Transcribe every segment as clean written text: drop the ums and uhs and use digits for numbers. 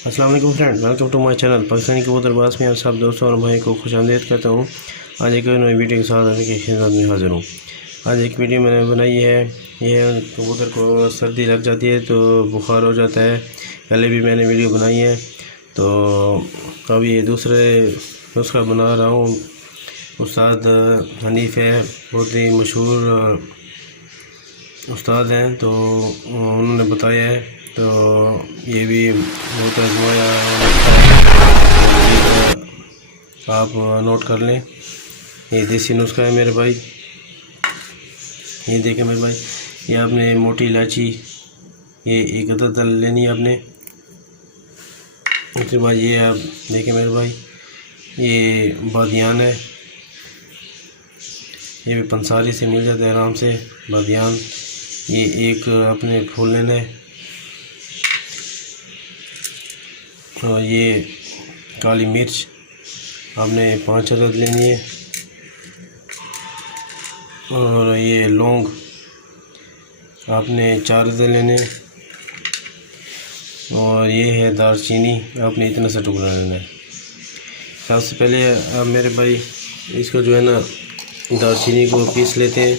अस्सलाम वालेकुम friend, welcome to my channel Pakistani Kabootarbaz में आप सब दोस्तों और भाई को खुशामदीद करता हूँ। आज एक नई वीडियो के साथ आने की खिदमत में हाजिर हूँ। आज एक वीडियो मैंने बनाई है, ये कबूतर को सर्दी लग जाती है तो बुखार हो जाता है। पहले भी मैंने वीडियो बनाई है, तो अभी ये दूसरे नुस्खा बना रहा हूँ। उस्ताद हनीफ है, बहुत ही मशहूर उस्ताद हैं, तो उन्होंने बताया है, तो ये भी बहुत आजमाया आप नोट कर लें। ये देसी नुस्खा है मेरे भाई। ये देखें मेरे भाई, ये आपने मोटी इलायची ये एक अदद लेनी है आपने। उसके बाद ये आप देखें मेरे भाई, ये बादियान है, ये भी पंसारी से मिल जाता है आराम से बादियान। ये एक अपने फूल लेना है, और ये काली मिर्च आपने 5 अदद लेनी है, और ये लौंग आपने 4 अदद लेने, और ये है दालचीनी आपने इतना सा टुकड़ा लेना है। सबसे पहले आप मेरे भाई इसको जो है ना, दालचीनी को पीस लेते हैं।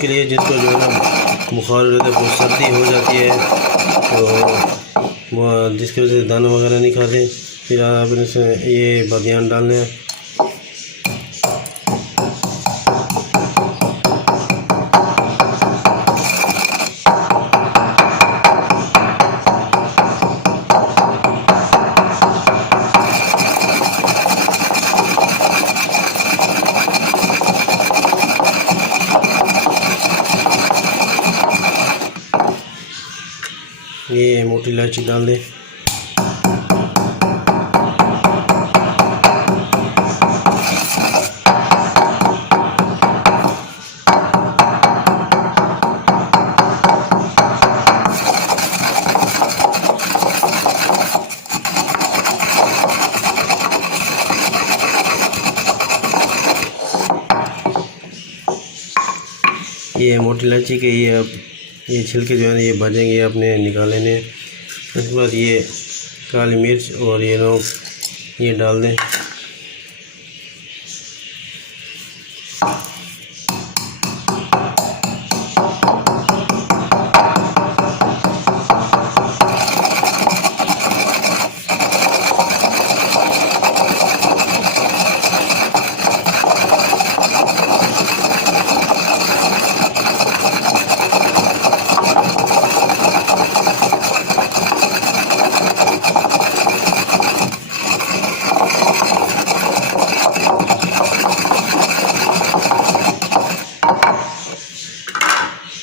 के लिए जिसको जो है ना बुखार हो जाता है, बहुत सर्दी हो जाती है, तो जिसकी वजह से दाना वगैरह नहीं खाते, फिर आप इसमें ये बादियान डालने हैं। ये मोटी इलायची डाल दें। ये मोटी इलायची के ये छिलके जो है ना ये भजेंगे, आपने निकालेने। उसके बाद ये काली मिर्च और ये लौंग ये डाल दें।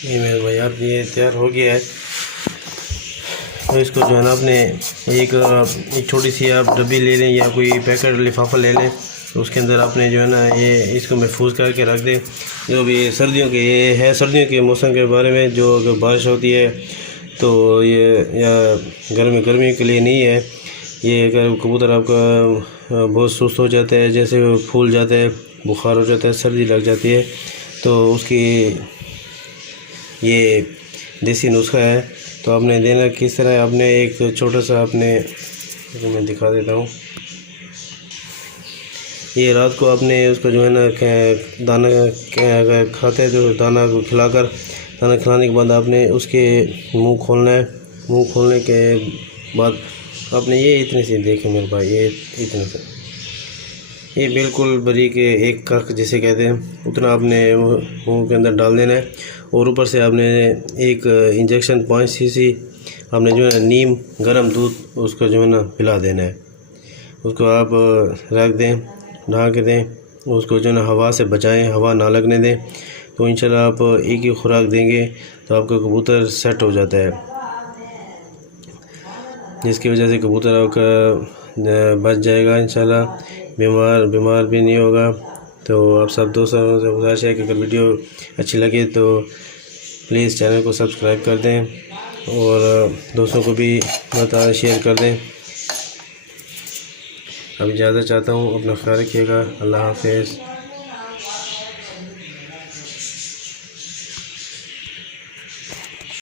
ये मेरे भाई आप ये तैयार हो गया है, तो इसको जो है ना आपने एक छोटी सी आप डब्बी ले लें या कोई पैकेट लिफाफा ले लें, तो उसके अंदर आपने जो है ना ये इसको महफूज करके रख दें। जो भी सर्दियों के ये है, सर्दियों के मौसम के बारे में, जो अगर बारिश होती है तो ये, या गर्मी के लिए नहीं है ये। अगर कबूतर आपका बहुत सुस्त हो जाता है, जैसे फूल जाता है, बुखार हो जाता है, सर्दी लग जाती है, तो उसकी ये देसी नुस्खा है। तो आपने देना किस तरह, आपने एक छोटा सा आपने मैं दिखा देता हूँ। ये रात को आपने उसको जो है ना दाना अगर खाते हैं तो दाना को खिलाकर, दाना खिलाने के बाद आपने उसके मुंह खोलना है। मुंह खोलने के बाद आपने ये इतने से देखें मेरे भाई, ये इतने से, ये बिल्कुल बारीक एक कख जिसे कहते हैं, उतना आपने मुंह के अंदर डाल देना है। और ऊपर से आपने एक इंजेक्शन 5 सीसी आपने जो है नीम गर्म दूध उसको जो है ना पिला देना है। उसको आप रख दें, ढक दें, उसको जो है ना हवा से बचाएं, हवा ना लगने दें, तो इंशाल्लाह आप एक ही खुराक देंगे तो आपका कबूतर सेट हो जाता है, जिसकी वजह से कबूतर आपका बच जाएगा इंशाल्लाह, बीमार भी नहीं होगा। तो आप सब दोस्तों से गुजारिश है कि अगर वीडियो अच्छी लगे तो प्लीज़ चैनल को सब्सक्राइब कर दें, और दोस्तों को भी शेयर कर दें। अब इजाज़त चाहता हूँ। अपना ख्याल रखिएगा। अल्लाह हाफ़िज़।